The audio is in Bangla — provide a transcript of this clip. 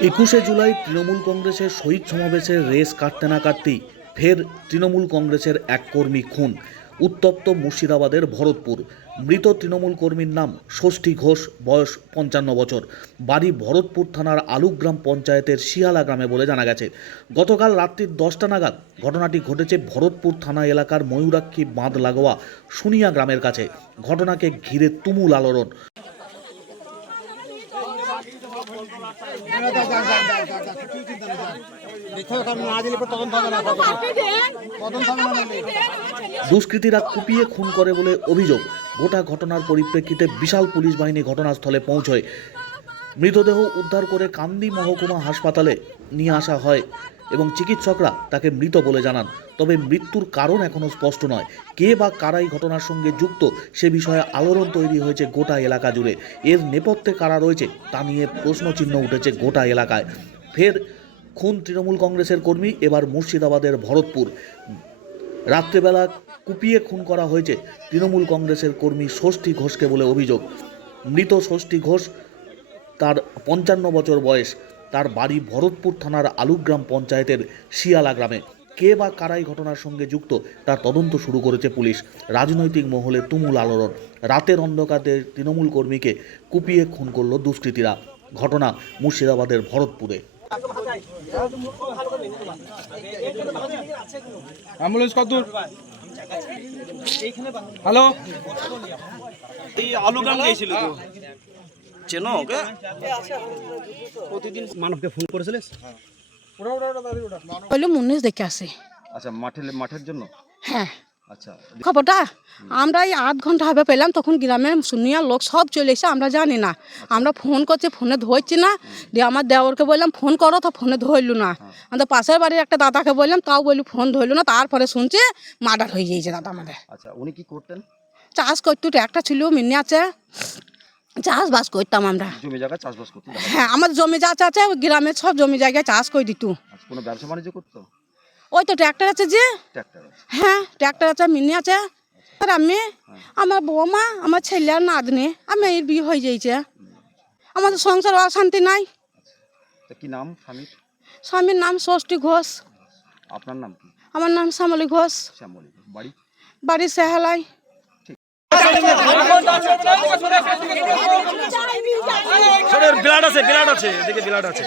একুশে জুলাই তৃণমূল কংগ্রেসের শহীদ সমাবেশের রেস কাটতে না কাটতেই ফের তৃণমূল কংগ্রেসের এক কর্মী খুন, উত্তপ্ত মুর্শিদাবাদের ভরতপুর। মৃত তৃণমূল কর্মীর নাম ষষ্ঠী ঘোষ, বয়স পঞ্চান্ন বছর। বাড়ি ভরতপুর থানার আলুগ্রাম পঞ্চায়েতের শিয়ালা গ্রামে বলে জানা গেছে। গতকাল রাত্রির দশটা নাগাদ ঘটনাটি ঘটেছে ভরতপুর থানা এলাকার ময়ূরাক্ষী বাঁধ লাগোয়া সুনিয়া গ্রামের কাছে। ঘটনাকে ঘিরে তুমুল আলোড়ন। দুষ্কৃতীরা কুপিয়ে খুন করে বলে অভিযোগ। গোটা ঘটনার পরিপ্রেক্ষিতে বিশাল পুলিশ বাহিনী ঘটনাস্থলে পৌঁছয়। মৃতদেহ উদ্ধার করে কান্দি মহকুমা হাসপাতালে নিয়ে আসা হয়। এবং চিকিৎসকরা তাকে মৃত বলে জানান। তবে মৃত্যুর কারণ এখনও স্পষ্ট নয়। কে বা কারাই ঘটনার সঙ্গে যুক্ত সে বিষয়ে আলোড়ন তৈরি হয়েছে গোটা এলাকা জুড়ে। এর নেপথ্যে কারা রয়েছে তা নিয়ে প্রশ্নচিহ্ন উঠেছে গোটা এলাকায়। ফের খুন তৃণমূল কংগ্রেসের কর্মী, এবার মুর্শিদাবাদের ভরতপুর। রাত্রেবেলা কুপিয়ে খুন করা হয়েছে তৃণমূল কংগ্রেসের কর্মী ষষ্ঠী ঘোষকে বলে অভিযোগ। মৃত ষষ্ঠী ঘোষ তার পঞ্চান্ন বছর বয়স। তার বাড়ি ভরতপুর থানার আলুগ্রাম পঞ্চায়েতের শিয়ালা গ্রামে। কে বা কারাই ঘটনার সঙ্গে যুক্ত তার তদন্ত শুরু করেছে পুলিশ। রাজনৈতিক মহলে তুমুল আলোড়ন। রাতের অন্ধকারে তৃণমূল কর্মীকে কুপিয়ে খুন করল দুষ্কৃতীরা। ঘটনা মুর্শিদাবাদের ভরতপুরে। অ্যাম্বুলেন্স কত দূর? হ্যালো? এই আলুগ্রাম গিয়েছিল তো। চেনো ওকে? প্রতিদিন মানবকে ফোন করেছিলিস? হইল মুনিশ দেখে আসে। আচ্ছা মাঠে মাঠের জন্য? হ্যাঁ। আচ্ছা। খবরটা? আমরা এই আধ ঘণ্টা হবে পেলাম তখন গ্রামের শুনিয়া লোক সব চলে এসে আমরা জানি না। আমরা ফোন করছি ফোনে ধরছি না। দিয়ে আমার দেওরকে বললাম ফোন করো তো ফোনে ধরলু না। আমাদের পাশের বাড়ির একটা দাদাকে বললাম তাও বললি ফোন ধরলু না তারপরে শুনছে মার্ডার হয়ে গিয়েছে দাদা আমাদের। আচ্ছা উনি কি করতেন? চাষ করতো একটা ছিল মিনি আছে। চাষবাস করতাম আমরা। জমি জায়গা চাষবাস করতেন হ্যাঁ আমার জমি যা আছে গ্রামের সব জমি জায়গায় চাষ করে দিত। আচ্ছা কোনো ব্যবসা বাণিজ্য করতো? ওই তো ট্র্যাক্টর আছে যে। হ্যাঁ ট্র্যাক্টর আছে মিনি আছে। আর আমি আমার বৌমা আমার ছেলে আর নাতনি আমি এর বিয়ে হয়ে যাইছে। আমাদের সংসার অশান্তি নাই। কি নাম স্বামীর? স্বামীর নাম ষষ্ঠী ঘোষ। আপনার নাম কি? আমার নাম শ্যামলী ঘোষ। শ্যামলী বাড়ি? বাড়ি সেহালাই। ব্লাড আছে ব্লাড আছে এদিকে ব্লাড আছে।